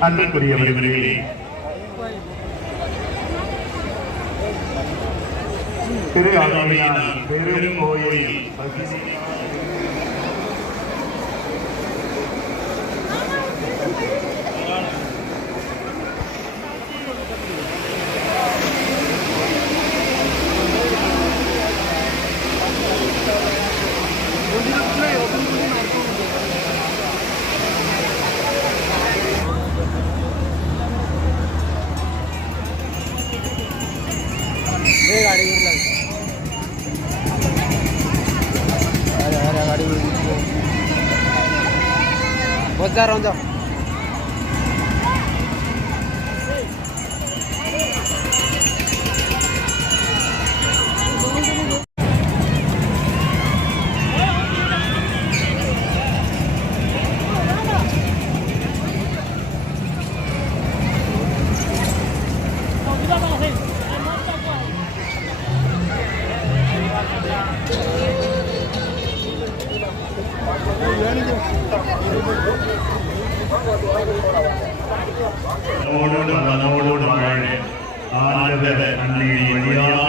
அன்புக்குரியவர்களே, திரு ஆவியினால் பெரும் கோயில் बहुत जा रहा हूँ जाओ வாழ ஆண்டவர் அன்னை வழியா